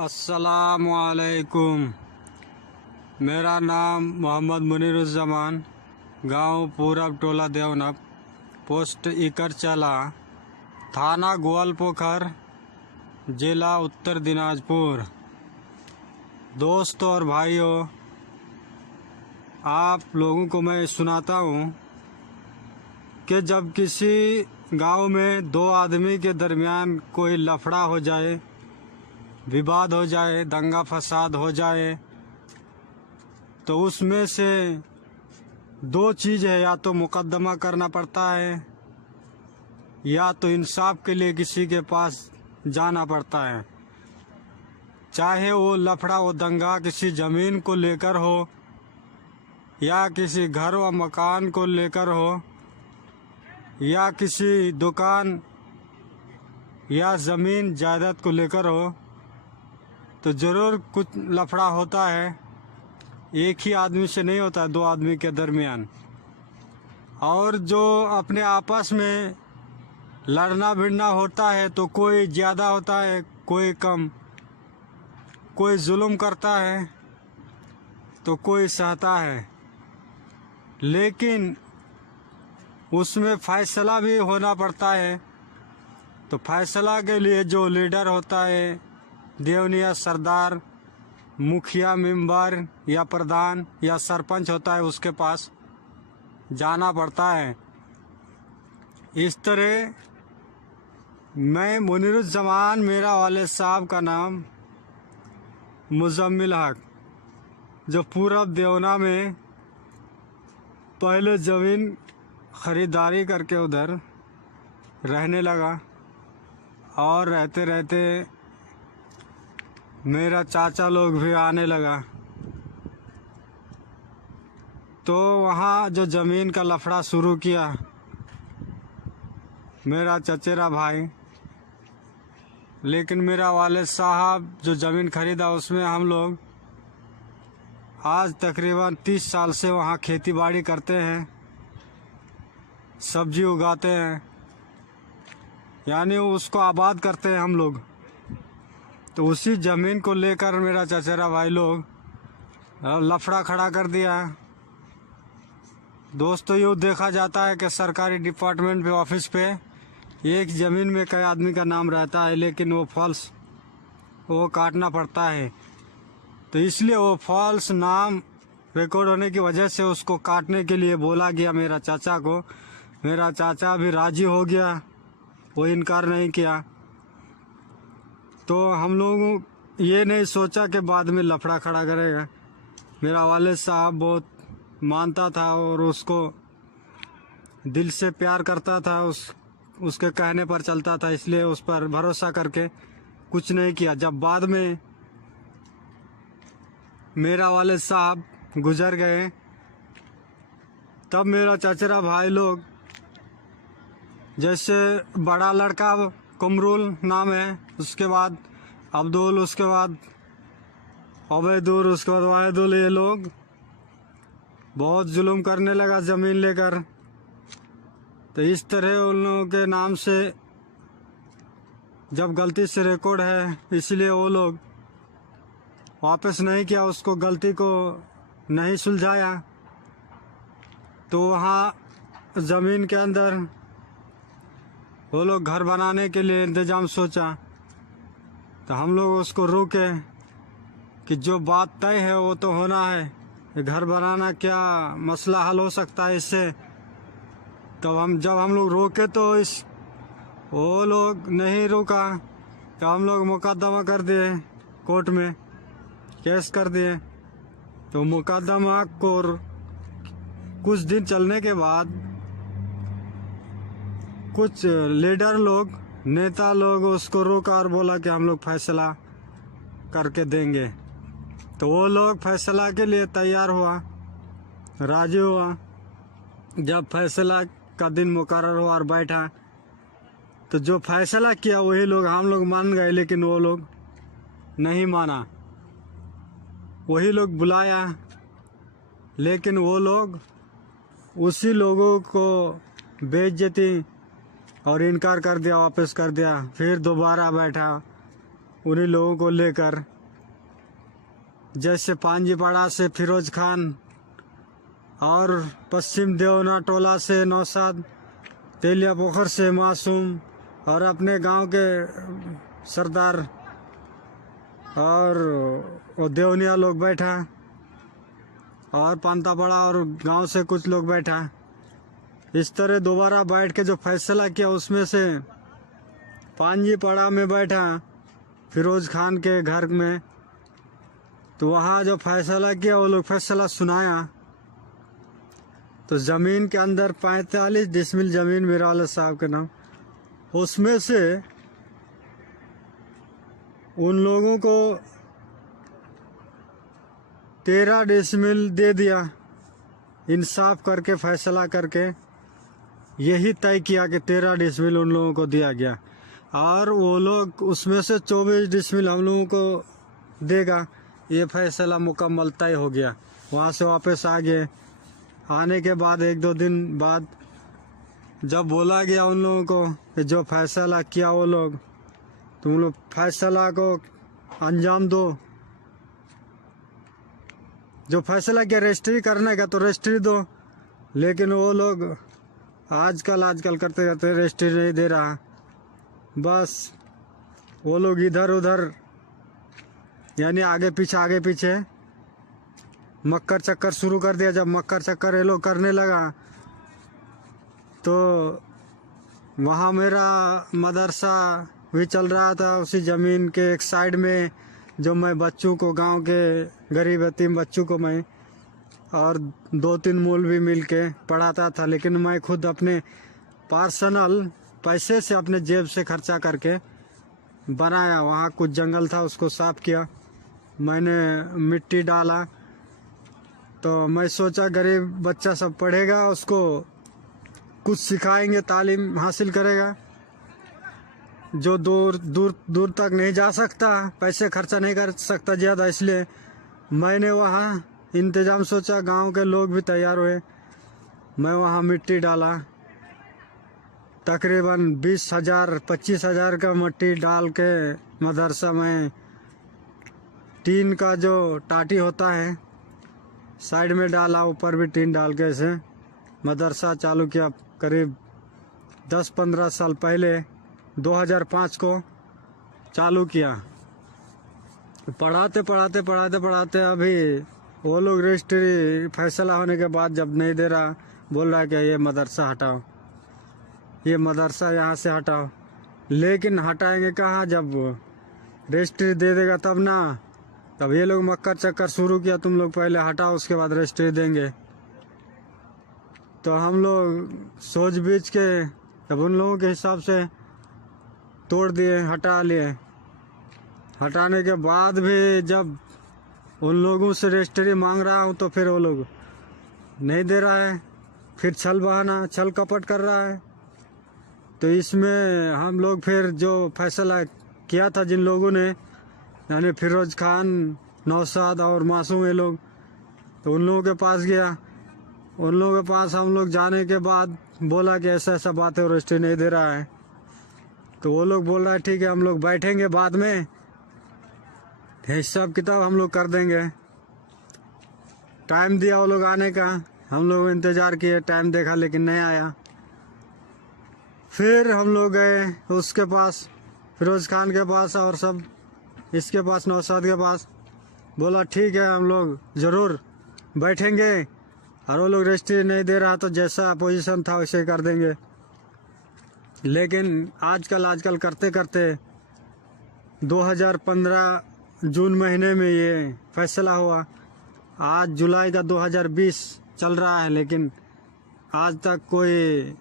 अस्सलामुअलैकुम। मेरा नाम मोहम्मद मुनीरुज़्ज़मान, गांव पूरब, टोला देवनप, पोस्ट इकरचला, थाना ग्वालपोखर, जिला उत्तर दिनाजपुर। दोस्तों और भाइयों, आप लोगों को मैं सुनाता हूँ कि जब किसी गांव में दो आदमी के दरमियान कोई लफड़ा हो जाए, विवाद हो जाए, दंगा फसाद हो जाए, तो उसमें से दो चीज़ है, या तो मुकदमा करना पड़ता है या तो इंसाफ के लिए किसी के पास जाना पड़ता है। चाहे वो लफड़ा, वो दंगा किसी ज़मीन को लेकर हो या किसी घर व मकान को लेकर हो या किसी दुकान या ज़मीन जायदाद को लेकर हो, तो ज़रूर कुछ लफड़ा होता है। एक ही आदमी से नहीं होता, दो आदमी के दरमियान। और जो अपने आपस में लड़ना भिड़ना होता है तो कोई ज़्यादा होता है, कोई कम, कोई जुल्म करता है तो कोई सहता है, लेकिन उसमें फैसला भी होना पड़ता है। तो फैसला के लिए जो लीडर होता है, देवनिया सरदार, मुखिया, मेंबर या प्रधान या सरपंच होता है, उसके पास जाना पड़ता है। इस तरह मैं मुनीरुज़्ज़मान, मेरा वाले साहब का नाम मुज़म्मिल हक, जो पूरब देवना में पहले ज़मीन ख़रीदारी करके उधर रहने लगा, और रहते रहते मेरा चाचा लोग भी आने लगा। तो वहाँ जो ज़मीन का लफड़ा शुरू किया, मेरा चचेरा भाई, लेकिन मेरा वालिद साहब जो ज़मीन ख़रीदा उसमें हम लोग आज तकरीबन 30 साल से वहाँ खेती बाड़ी करते हैं, सब्जी उगाते हैं, यानी उसको आबाद करते हैं हम लोग। तो उसी ज़मीन को लेकर मेरा चचेरा भाई लोग लफड़ा खड़ा कर दिया। दोस्तों, यूँ देखा जाता है कि सरकारी डिपार्टमेंट पे, ऑफिस पे एक ज़मीन में कई आदमी का नाम रहता है, लेकिन वो फॉल्स, वो काटना पड़ता है। तो इसलिए वो फॉल्स नाम रिकॉर्ड होने की वजह से उसको काटने के लिए बोला गया मेरा चाचा को। मेरा चाचा भी राज़ी हो गया, वो इनकार नहीं किया। तो हम लोग ये नहीं सोचा कि बाद में लफड़ा खड़ा करेगा। मेरा वालिद साहब बहुत मानता था और उसको दिल से प्यार करता था, उसके कहने पर चलता था, इसलिए उस पर भरोसा करके कुछ नहीं किया। जब बाद में मेरा वालिद साहब गुजर गए, तब मेरा चचेरा भाई लोग, जैसे बड़ा लड़का कमरुल नाम है, उसके बाद अब्दुल, उसके बाद अबैदुल, उसके बाद वाहिदुल, ये लोग बहुत जुल्म करने लगा ज़मीन लेकर। तो इस तरह उन लोगों के नाम से जब गलती से रिकॉर्ड है, इसलिए वो लोग वापस नहीं किया, उसको गलती को नहीं सुलझाया। तो वहाँ ज़मीन के अंदर वो लोग घर बनाने के लिए इंतज़ाम सोचा। तो हम लोग उसको रोके कि जो बात तय है वो तो होना है, घर बनाना क्या मसला हल हो सकता है इससे। तो जब हम लोग रोके तो वो लोग नहीं रुका, तो हम लोग मुकदमा कर दिए, कोर्ट में केस कर दिए। तो मुकदमा को कुछ दिन चलने के बाद कुछ लीडर लोग, नेता लोग उसको रोका और बोला कि हम लोग फैसला करके देंगे। तो वो लोग फैसला के लिए तैयार हुआ, राजी हुआ। जब फैसला का दिन मुकर्रर हुआ और बैठा, तो जो फैसला किया वही लोग, हम लोग मान गए, लेकिन वो लोग नहीं माना। वही लोग बुलाया, लेकिन वो लोग उसी लोगों को बेइज्जती और इनकार कर दिया, वापस कर दिया। फिर दोबारा बैठा, उन्हीं लोगों को लेकर, जैसे पांजीपाड़ा से फिरोज खान और पश्चिम देवना टोला से नौशाद, तेलिया पोखर से मासूम और अपने गांव के सरदार और वो देवनिया लोग बैठा और पांतापाड़ा और गांव से कुछ लोग बैठा। इस तरह दोबारा बैठ के जो फैसला किया उसमें से पांजीपाड़ा में बैठा फिरोज खान के घर में, तो वहाँ जो फैसला किया वो लोग फैसला सुनाया। तो ज़मीन के अंदर 45 डिसमिल ज़मीन मीरवाला साहब के नाम, उसमें से उन लोगों को 13 डिसमिल दे दिया। इंसाफ करके फैसला करके यही तय किया कि 13 डिसमिल उन लोगों को दिया गया और वो लोग उसमें से 24 डिसमिल हम लोगों को देगा। ये फैसला मुकम्मल तय हो गया। वहाँ से वापस आ गए। आने के बाद 1-2 दिन बाद जब बोला गया उन लोगों को कि जो फैसला किया वो लोग, तुम लोग फैसला को अंजाम दो, जो फैसला किया रजिस्ट्री करने का तो रजिस्ट्री दो। लेकिन वो लोग आजकल करते करते रजिस्ट्री नहीं दे रहा। बस वो लोग इधर उधर यानी आगे पीछे मक्कर चक्कर शुरू कर दिया। जब मक्कर चक्कर ये लोग करने लगा तो वहाँ मेरा मदरसा भी चल रहा था उसी ज़मीन के एक साइड में, जो मैं बच्चों को, गांव के गरीब यतीम बच्चों को मैं और 2-3 मौलवी मिल के पढ़ाता था। लेकिन मैं खुद अपने पर्सनल पैसे से अपने जेब से खर्चा करके बनाया। वहाँ कुछ जंगल था, उसको साफ़ किया, मैंने मिट्टी डाला। तो मैं सोचा गरीब बच्चा सब पढ़ेगा, उसको कुछ सिखाएंगे, तालीम हासिल करेगा। जो दूर तक नहीं जा सकता, पैसे खर्चा नहीं कर सकता ज़्यादा, इसलिए मैंने वहाँ इंतज़ाम सोचा। गांव के लोग भी तैयार हुए। मैं वहाँ मिट्टी डाला, तकरीबन 20,000-25,000 का मिट्टी डाल के मदरसा में टीन का जो टाटी होता है साइड में डाला, ऊपर भी टीन डाल के ऐसे मदरसा चालू किया। करीब 10-15 साल पहले 2005 को चालू किया। पढ़ाते अभी वो लोग रजिस्ट्री फैसला होने के बाद जब नहीं दे रहा, बोल रहा है कि ये मदरसा हटाओ, ये मदरसा यहाँ से हटाओ। लेकिन हटाएंगे कहाँ, जब रजिस्ट्री दे देगा तब ना। तब ये लोग मक्कर चक्कर शुरू किया, तुम लोग पहले हटाओ उसके बाद रजिस्ट्री देंगे। तो हम लोग सोच बीच के तब उन लोगों के हिसाब से तोड़ दिए, हटा लिए। हटाने के बाद भी जब उन लोगों से रजिस्ट्री मांग रहा हूँ तो फिर वो लोग नहीं दे रहा है, फिर छल कपट कर रहा है। तो इसमें हम लोग फिर जो फैसला किया था जिन लोगों ने, यानी फिरोज खान, नौशाद और मासूम ये लोग, तो उन लोगों के पास गया। उन लोगों के पास हम लोग जाने के बाद बोला कि ऐसा बात है, रजिस्ट्री नहीं दे रहा है। तो वो लोग बोल रहा है ठीक है, हम लोग बैठेंगे बाद में, हिसाब किताब हम लोग कर देंगे। टाइम दिया वो लोग आने का, हम लोग इंतज़ार किए, टाइम देखा लेकिन नहीं आया। फिर हम लोग गए उसके पास, फिरोज खान के पास और सब इसके पास, नौशाद के पास। बोला ठीक है, हम लोग ज़रूर बैठेंगे और वो लोग रजिस्ट्री नहीं दे रहा तो जैसा पोजीशन था वैसे कर देंगे। लेकिन आजकल करते करते 2015 जून महीने में ये फैसला हुआ। आज जुलाई का 2020 चल रहा है, लेकिन आज तक कोई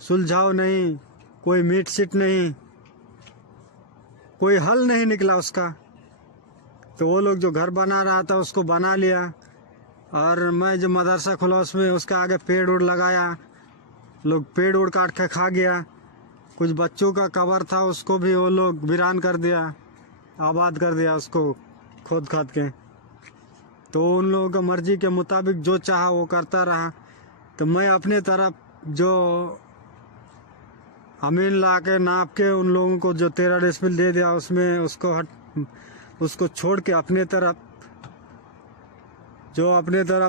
सुलझाव नहीं, कोई मीट सीट नहीं, कोई हल नहीं निकला उसका। तो वो लोग जो घर बना रहा था उसको बना लिया, और मैं जो मदरसा खुला उसमें उसके आगे पेड़ उड़ लगाया, लोग पेड़ उड़ काट के खा गया। कुछ बच्चों का कब्र था उसको भी वो लोग वीरान कर दिया, आबाद कर दिया उसको खोद खाद के। तो उन लोगों का मर्जी के मुताबिक जो चाहा वो करता रहा। तो मैं अपने तरफ जो अमीन ला के नाप के उन लोगों को जो 13 डेसिबल दे दिया उसमें उसको छोड़ के अपने तरफ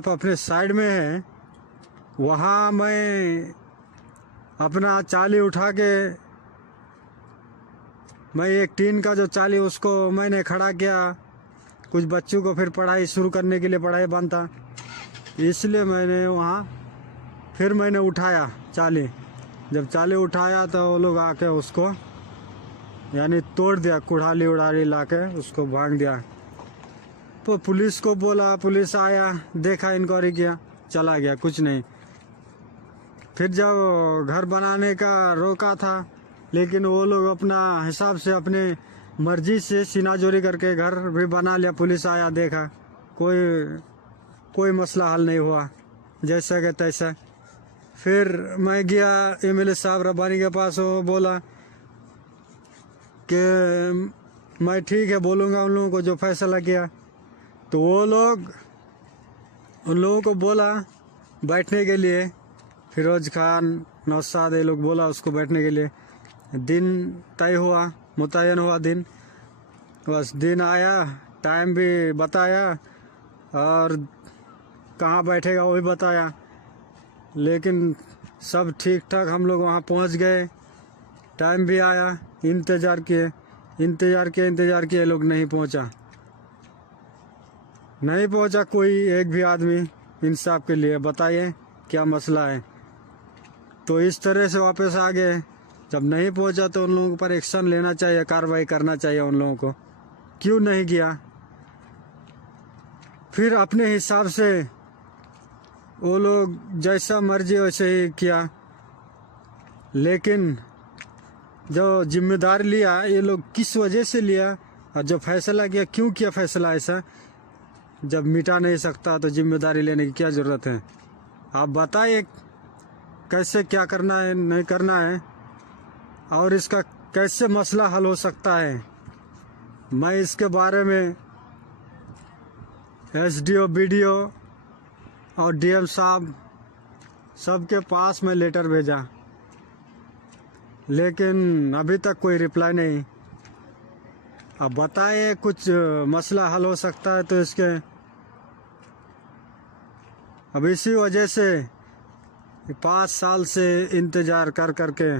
अपने साइड में है वहाँ मैं अपना चाली उठा के मैं एक टीन का जो चाली उसको मैंने खड़ा किया। कुछ बच्चों को फिर पढ़ाई शुरू करने के लिए पढ़ाई बंद था, इसलिए मैंने वहाँ फिर मैंने उठाया चाली। जब चाली उठाया तो वो लोग आके उसको यानी तोड़ दिया, कुड़ाली उड़ाली ला के उसको भांग दिया। तो पुलिस को बोला, पुलिस आया, देखा, इंक्वायरी किया, चला गया, कुछ नहीं। फिर जब घर बनाने का रोका था, लेकिन वो लोग अपना हिसाब से अपने मर्जी से सीनाजोरी करके घर भी बना लिया। पुलिस आया, देखा, कोई मसला हल नहीं हुआ, जैसा कि तैसा। फिर मैं गया एमएलए साहब रब्बानी के पास, वो बोला कि मैं ठीक है बोलूँगा उन लोगों को जो फैसला किया। तो वो लोग उन लोगों को बोला बैठने के लिए, फिरोज खान, नौशाद, ये लोग बोला उसको बैठने के लिए। दिन तय हुआ, मुतय्यन हुआ दिन, बस दिन आया, टाइम भी बताया और कहाँ बैठेगा वो भी बताया। लेकिन सब ठीक ठाक हम लोग वहाँ पहुँच गए, टाइम भी आया, इंतज़ार किए, लोग नहीं पहुँचा कोई एक भी आदमी इंसाफ के लिए। बताइए क्या मसला है। तो इस तरह से वापस आ गए। जब नहीं पहुँचा तो उन लोगों पर एक्शन लेना चाहिए, कार्रवाई करना चाहिए उन लोगों को। क्यों नहीं किया? फिर अपने हिसाब से वो लोग जैसा मर्जी वैसे ही किया। लेकिन जो जिम्मेदारी लिया ये लोग किस वजह से लिया, और जो फैसला किया क्यों किया फैसला ऐसा? जब मिटा नहीं सकता तो जिम्मेदारी लेने की क्या ज़रूरत है? आप बताइए कैसे क्या करना है, नहीं करना है, और इसका कैसे मसला हल हो सकता है। मैं इसके बारे में एसडीओ, बीडीओ और डीएम साहब सबके पास में लेटर भेजा, लेकिन अभी तक कोई रिप्लाई नहीं। अब बताइए कुछ मसला हल हो सकता है तो इसके। अब इसी वजह से 5 साल से इंतज़ार कर करके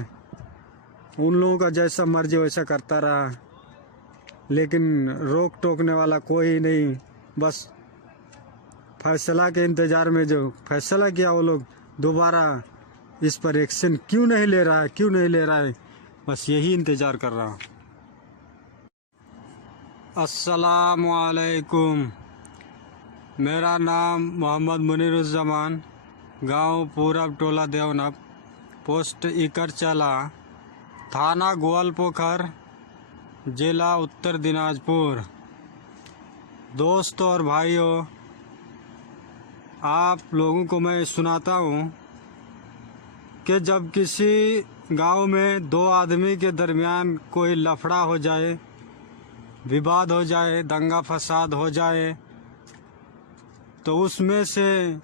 उन लोगों का जैसा मर्जी वैसा करता रहा, लेकिन रोक टोकने वाला कोई नहीं। बस फैसला के इंतज़ार में जो फैसला किया वो लोग दोबारा इस पर एक्शन क्यों नहीं ले रहा है, बस यही इंतज़ार कर रहा हूँ। अस्सलामु अलैकुम, मेरा नाम मोहम्मद मुनीरुज़्ज़मान, गांव पूरब, टोला देवनब, पोस्ट इकरचला, थाना ग्वालपोखर, जिला उत्तर दिनाजपुर। दोस्तों और भाइयों, आप लोगों को मैं सुनाता हूँ कि जब किसी गांव में 2 आदमी के दरमियान कोई लफड़ा हो जाए, विवाद हो जाए, दंगा फसाद हो जाए, तो उसमें से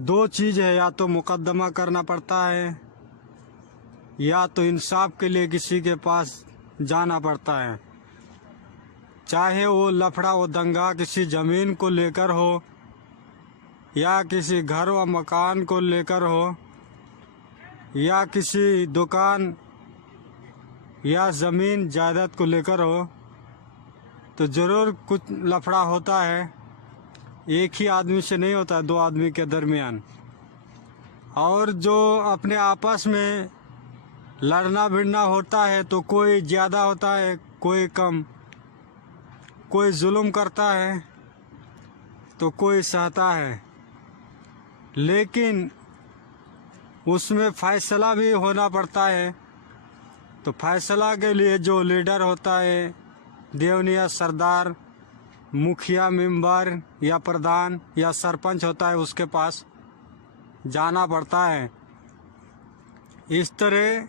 2 चीज़ है, या तो मुकदमा करना पड़ता है या तो इंसाफ के लिए किसी के पास जाना पड़ता है। चाहे वो लफड़ा, वो दंगा किसी ज़मीन को लेकर हो या किसी घर व मकान को लेकर हो या किसी दुकान या ज़मीन जायदाद को लेकर हो, तो ज़रूर कुछ लफड़ा होता है। एक ही आदमी से नहीं होता, 2 आदमी के दरमियान। और जो अपने आपस में लड़ना भिड़ना होता है तो कोई ज़्यादा होता है, कोई कम, कोई जुल्म करता है तो कोई सहता है। लेकिन उसमें फैसला भी होना पड़ता है। तो फैसला के लिए जो लीडर होता है, देवनिया सरदार, मुखिया, मेंबर या प्रधान या सरपंच होता है, उसके पास जाना पड़ता है। इस तरह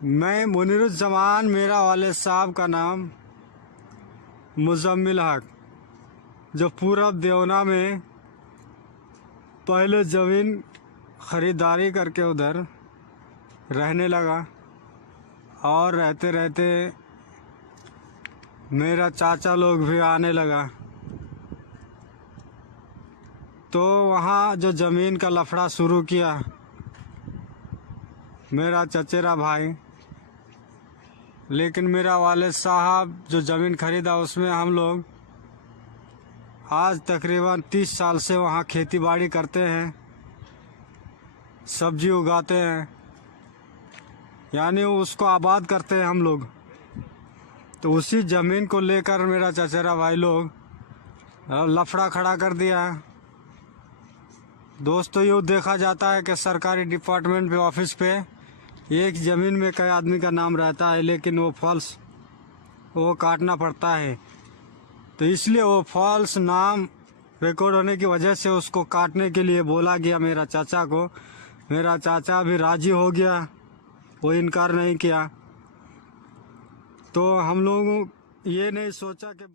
मैं मुनीरुज़्ज़मान, मेरा वाले साहब का नाम मुज़म्मिल हक, जो पूरब देवना में पहले ज़मीन ख़रीदारी करके उधर रहने लगा। और रहते रहते मेरा चाचा लोग भी आने लगा। तो वहाँ जो ज़मीन का लफड़ा शुरू किया मेरा चचेरा भाई, लेकिन मेरा वालिद साहब जो ज़मीन ख़रीदा उसमें हम लोग आज तकरीबन 30 साल से वहाँ खेती बाड़ी करते हैं, सब्जी उगाते हैं, यानी उसको आबाद करते हैं हम लोग। तो उसी ज़मीन को लेकर मेरा चचेरा भाई लोग लफड़ा खड़ा कर दिया। दोस्तों, यूँ देखा जाता है कि सरकारी डिपार्टमेंट पे ऑफिस पे एक ज़मीन में कई आदमी का नाम रहता है, लेकिन वो फॉल्स वो काटना पड़ता है। तो इसलिए वो फॉल्स नाम रिकॉर्ड होने की वजह से उसको काटने के लिए बोला गया मेरा चाचा को। मेरा चाचा भी राज़ी हो गया, वो इनकार नहीं किया। तो हम लोग ये नहीं सोचा कि